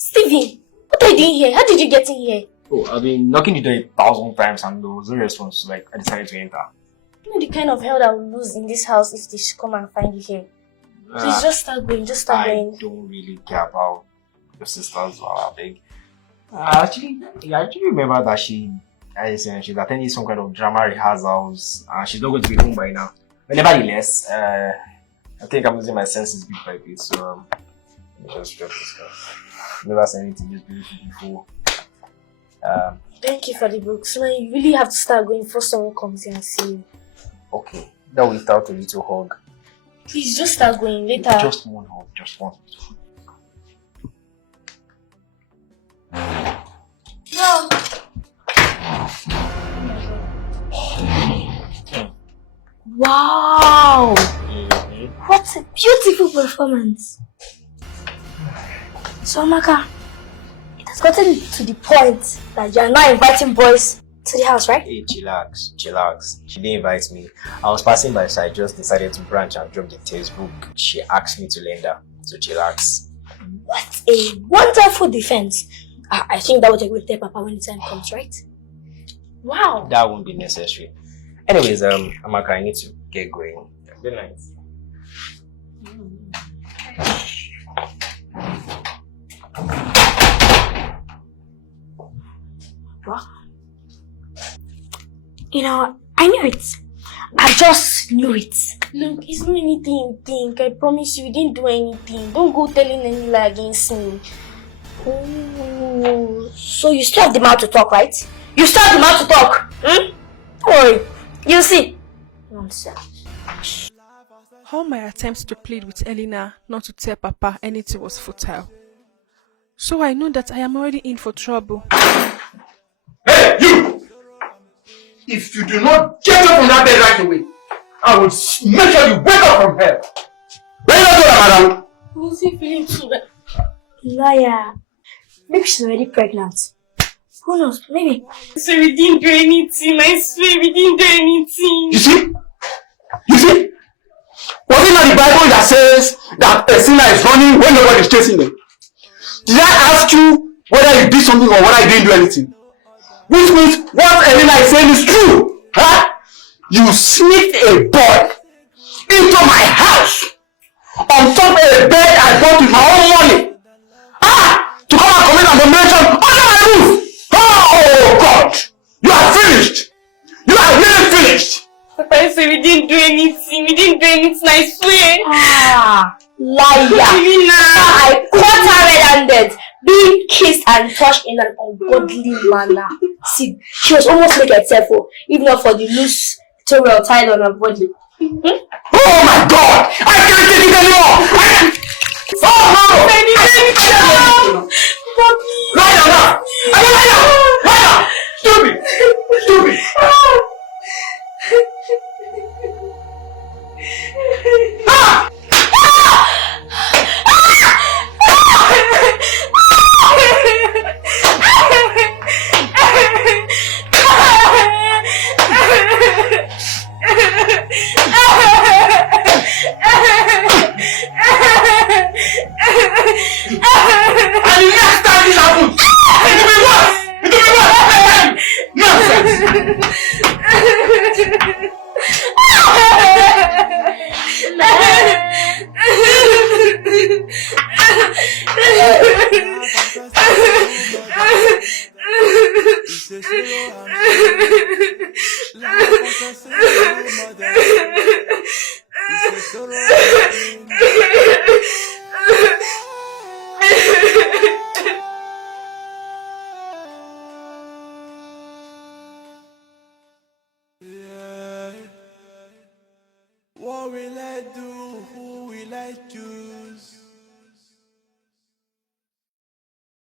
Steven, what are you doing here? How did you get in here? Oh, I've been knocking the door 1,000 times and there was no response, like I decided to enter. You know the kind of hell that will lose in this house if they should come and find you here. Please just start going, I don't really care about your sister's I think. I actually remember that she's attending some kind of drama rehearsals and she's not going to be home by now. But nevertheless, I think I'm losing my senses bit by bit, so let me just drop this guy. Never said anything this beautiful before. Thank you for the book. So now you really have to start going before someone comes in and see you. Okay, that will without a little hug. Please just start going later. Just one hug, just one. No. Wow! What a beautiful performance. So Amaka, it has gotten to the point that you are now inviting boys to the house, right? Hey, chillax. She didn't invite me. I was passing by, so I just decided to branch and drop the textbook. She asked me to lend her, so chillax. What a wonderful defense. I think that would take with their papa when the time comes, right? Wow. That won't be necessary. Anyways, Amaka, I need to get going. Good night. What? You know, I knew it. I just knew it. Look, it's not anything you think. I promise you didn't do anything. Don't go telling any lie against me. Oh, so you still have the mouth to talk, right? You still have the mouth to talk. Don't worry. You'll see. Nonsense. All my attempts to plead with Elena not to tell Papa anything was futile. So I know that I am already in for trouble. Hey, you! If you do not get up from that bed right away, I will make sure you wake up from here. Where are you going, madam? Who's he feeling too bad? Liar. Maybe she's already pregnant. Who knows? Maybe. So we didn't do anything. I swear we didn't do anything. You see? Was it not the Bible that says that a sinner is running when nobody is chasing them? Did I ask you whether you did something or whether you didn't do anything? Which means what Elena is saying is true. Huh? You sneaked a boy into my house on top of a bed I bought with my own money. To come and commit an abomination under my roof. Oh God! You are finished. You are really finished. Papa, I said we didn't do anything. I swear. Liar. I caught her red-handed, being kissed and touched in an ungodly manner. See, she was almost naked herself, if not for the loose towel tied on her body. Oh my God! I can't take it anymore! Oh no! Lie down now! Lie down! Stupid! And the next time this happens, it will be worse! Nonsense! What will I do? Who will I choose?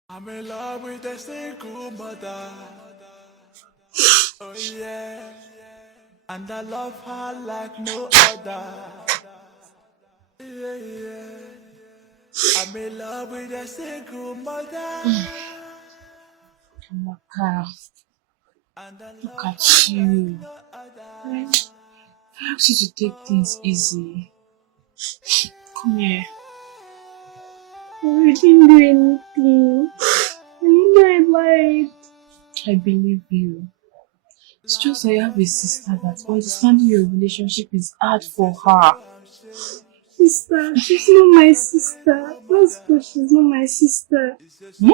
I'm in love with a single mother. Oh yeah. And I love her like no other. Yeah. I'm in love with a single mother. Amaka, look at you. I asked you to take things easy. Come here. We didn't do anything. I believe you. It's just I have a sister that understanding your relationship is hard for her. Sister, she's not my sister. That's good, she's not my sister. Hmm?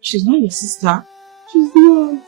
She's not your sister? She's not.